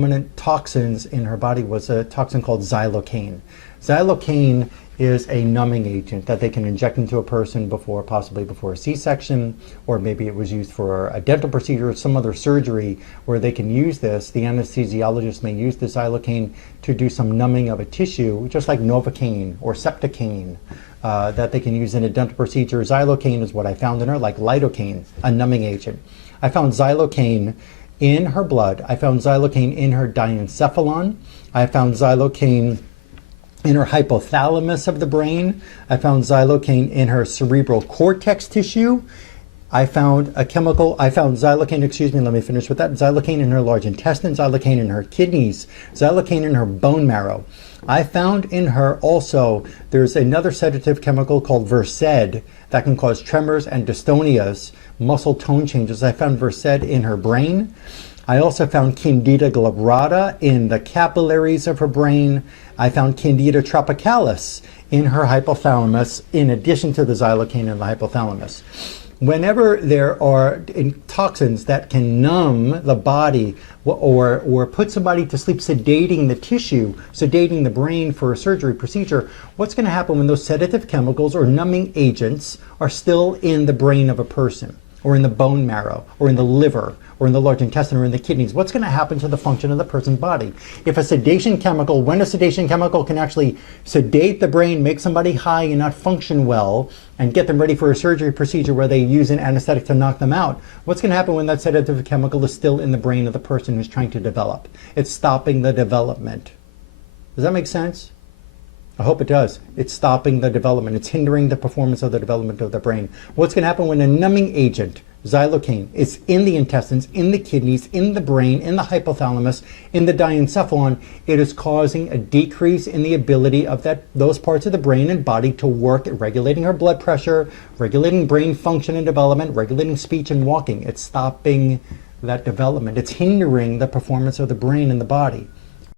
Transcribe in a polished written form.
Dominant toxins in her body was a toxin called xylocaine. Xylocaine is a numbing agent that they can inject into a person possibly before a C-section, or maybe it was used for a dental procedure or some other surgery where they can use this. The anesthesiologist may use the xylocaine to do some numbing of a tissue, just like Novocaine or Septocaine, that they can use in a dental procedure. Xylocaine is what I found in her, like lidocaine, a numbing agent. I found xylocaine in her blood. I found xylocaine in her diencephalon. I found xylocaine in her hypothalamus of the brain. I found xylocaine in her cerebral cortex tissue. I found xylocaine, let me finish with that. Xylocaine in her large intestine, xylocaine in her kidneys, xylocaine in her bone marrow. I found in her also, there's another sedative chemical called Versed that can cause tremors and dystonias, muscle tone changes. I found Versed in her brain. I also found Candida glabrata in the capillaries of her brain. I found Candida tropicalis in her hypothalamus, in addition to the xylocaine in the hypothalamus. Whenever there are toxins that can numb the body or put somebody to sleep, sedating the tissue, sedating the brain for a surgery procedure, what's going to happen when those sedative chemicals or numbing agents are still in the brain of a person, or in the bone marrow, or in the liver, or in the large intestine, or in the kidneys? What's going to happen to the function of the person's body? If a sedation chemical, when a sedation chemical can actually sedate the brain, make somebody high and not function well, and get them ready for a surgery procedure where they use an anesthetic to knock them out, what's going to happen when that sedative chemical is still in the brain of the person who's trying to develop? It's stopping the development. Does that make sense? I hope it does. It's stopping the development. It's hindering the performance of the development of the brain. What's going to happen when a numbing agent, xylocaine, is in the intestines, in the kidneys, in the brain, in the hypothalamus, in the diencephalon? It is causing a decrease in the ability of those parts of the brain and body to work at regulating her blood pressure, regulating brain function and development, regulating speech and walking. It's stopping that development. It's hindering the performance of the brain and the body.